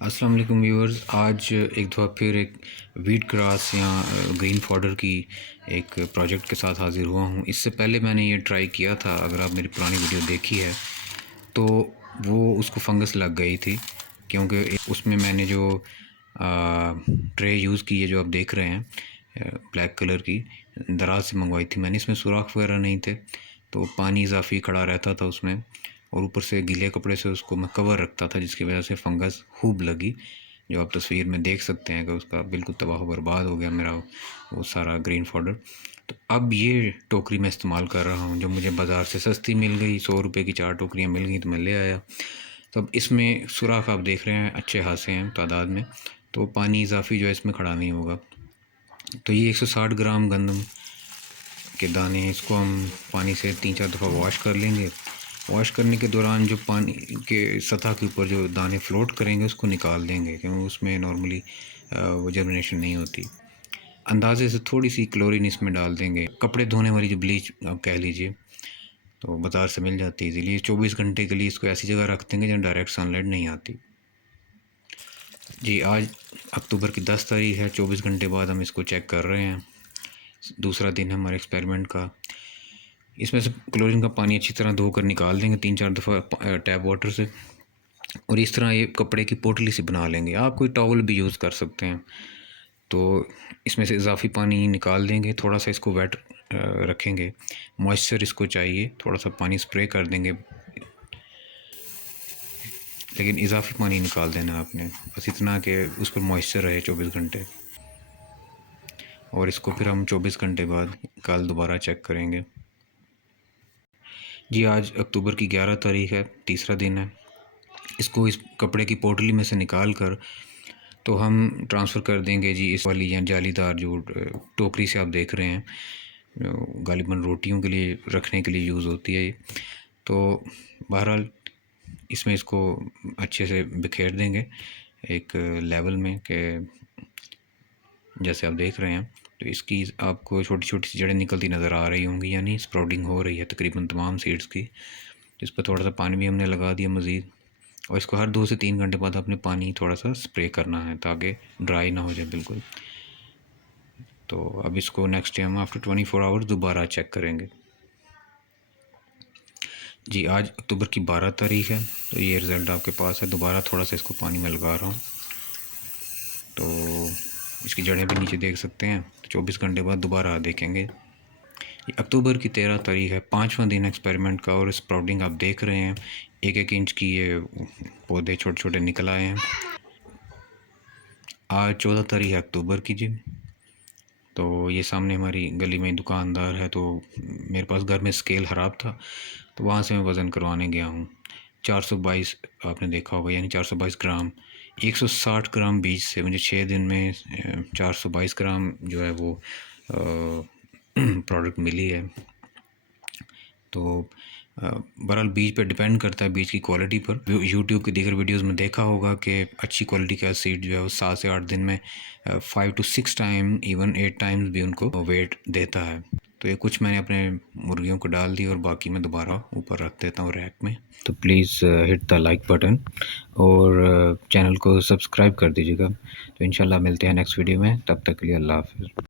अस्सलाम वालेकुम व्यूअर्स। आज एक दफ़ा फिर एक वीट ग्रास या ग्रीन फॉडर की एक प्रोजेक्ट के साथ हाज़िर हुआ हूँ। इससे पहले मैंने ये ट्राई किया था, अगर आप मेरी पुरानी वीडियो देखी है तो वो उसको फंगस लग गई थी, क्योंकि उसमें मैंने जो ट्रे यूज़ की है जो आप देख रहे हैं ब्लैक कलर की, दराज से मंगवाई थी मैंने। इसमें सुराख वगैरह नहीं थे, तो पानी इजाफ़ी खड़ा रहता था उसमें, और ऊपर से गीले कपड़े से उसको मैं कवर रखता था, जिसकी वजह से फंगस खूब लगी, जो आप तस्वीर में देख सकते हैं कि उसका बिल्कुल तबाह बर्बाद हो गया मेरा वो सारा ग्रीन फॉडर। तो अब ये टोकरी मैं इस्तेमाल कर रहा हूँ, जो मुझे बाज़ार से सस्ती मिल गई, 100 रुपये की 4 टोकरियाँ मिल गई तो मैं ले आया। तो अब इसमें सुराख आप देख रहे हैं अच्छे खासे हैं तादाद में, तो पानी इजाफ़ी जो है इसमें खड़ा नहीं होगा। तो ये 160 ग्राम गंदम के दाने हैं, इसको हम पानी से 3-4 दफ़ा वॉश कर लेंगे। वॉश करने के दौरान जो पानी के सतह के ऊपर जो दाने फ्लोट करेंगे उसको निकाल देंगे, क्योंकि उसमें नॉर्मली वो जर्मिनेशन नहीं होती। अंदाज़े से थोड़ी सी क्लोरीन इसमें डाल देंगे, कपड़े धोने वाली जो ब्लीच आप कह लीजिए, तो बाज़ार से मिल जाती है इजीली। 24 घंटे के लिए इसको ऐसी जगह रख देंगे जहाँ डायरेक्ट सनलाइट नहीं आती। जी, आज अक्टूबर की 10 तारीख है, 24 घंटे बाद हम इसको चेक कर रहे हैं। दूसरा दिन है हमारे एक्सपेरिमेंट का। इसमें से क्लोरीन का पानी अच्छी तरह धोकर निकाल देंगे 3-4 दफ़ा टैप वाटर से, और इस तरह ये कपड़े की पोटली सी बना लेंगे। आप कोई टॉवल भी यूज़ कर सकते हैं। तो इसमें से इजाफ़ी पानी निकाल देंगे, थोड़ा सा इसको वेट रखेंगे, मॉइस्चर इसको चाहिए, थोड़ा सा पानी स्प्रे कर देंगे, लेकिन इजाफ़ी पानी निकाल देना आपने, बस इतना कि उस पर मॉइस्चर रहे 24 घंटे। और इसको फिर हम 24 घंटे बाद कल दोबारा चेक करेंगे। जी, आज अक्टूबर की 11 तारीख है, तीसरा दिन है। इसको इस कपड़े की पोटली में से निकाल कर तो हम ट्रांसफ़र कर देंगे जी इस वाली या जालीदार जो टोकरी से आप देख रहे हैं, गालिबन रोटियों के लिए रखने के लिए यूज़ होती है ये। तो बहरहाल इसमें इसको अच्छे से बिखेर देंगे एक लेवल में, कि जैसे आप देख रहे हैं। तो इसकी आपको छोटी छोटी सी जड़ें निकलती नज़र आ रही होंगी, यानी स्प्राउटिंग हो रही है तकरीबन तमाम सीड्स की। इस पर थोड़ा सा पानी भी हमने लगा दिया मज़ीद, और इसको हर 2 से 3 घंटे बाद आपने पानी थोड़ा सा स्प्रे करना है ताकि ड्राई ना हो जाए बिल्कुल। तो अब इसको नेक्स्ट टाइम आफ्टर 24 आवर्स दोबारा चेक करेंगे। जी, आज अक्टूबर की 12 तारीख है, तो ये रिज़ल्ट आपके पास है। दोबारा थोड़ा सा इसको पानी में लगा रहा हूँ, तो इसकी जड़ें भी नीचे देख सकते हैं। 24 घंटे बाद दोबारा देखेंगे। ये अक्टूबर की 13 तारीख है, 5वां दिन एक्सपेरिमेंट का, और स्प्राउटिंग आप देख रहे हैं, 1-1 इंच की ये पौधे छोटे छोटे निकल आए हैं। आज 14 तारीख है अक्टूबर की जी। तो ये सामने हमारी गली में दुकानदार है, तो मेरे पास घर में स्केल ख़राब था, तो वहाँ से मैं वज़न करवाने गया हूँ। 422 आपने देखा होगा, यानी 422 ग्राम। 160 ग्राम बीज से मुझे 6 दिन में 422 ग्राम जो है वो प्रोडक्ट मिली है। तो बहरहाल बीज पे डिपेंड करता है, बीज की क्वालिटी पर। यूट्यूब की दीगर वीडियोस में देखा होगा कि अच्छी क्वालिटी का सीड जो है वो 7 से 8 दिन में 5 to 6 टाइम, इवन 8 टाइम्स भी उनको वेट देता है। तो ये कुछ मैंने अपने मुर्गियों को डाल दी, और बाकी मैं दोबारा ऊपर रख देता हूँ रैक में। तो please hit the like button, और चैनल को सब्सक्राइब कर दीजिएगा। तो इंशाल्लाह मिलते हैं नेक्स्ट वीडियो में, तब तक के लिए अल्लाह हाफ़िज़।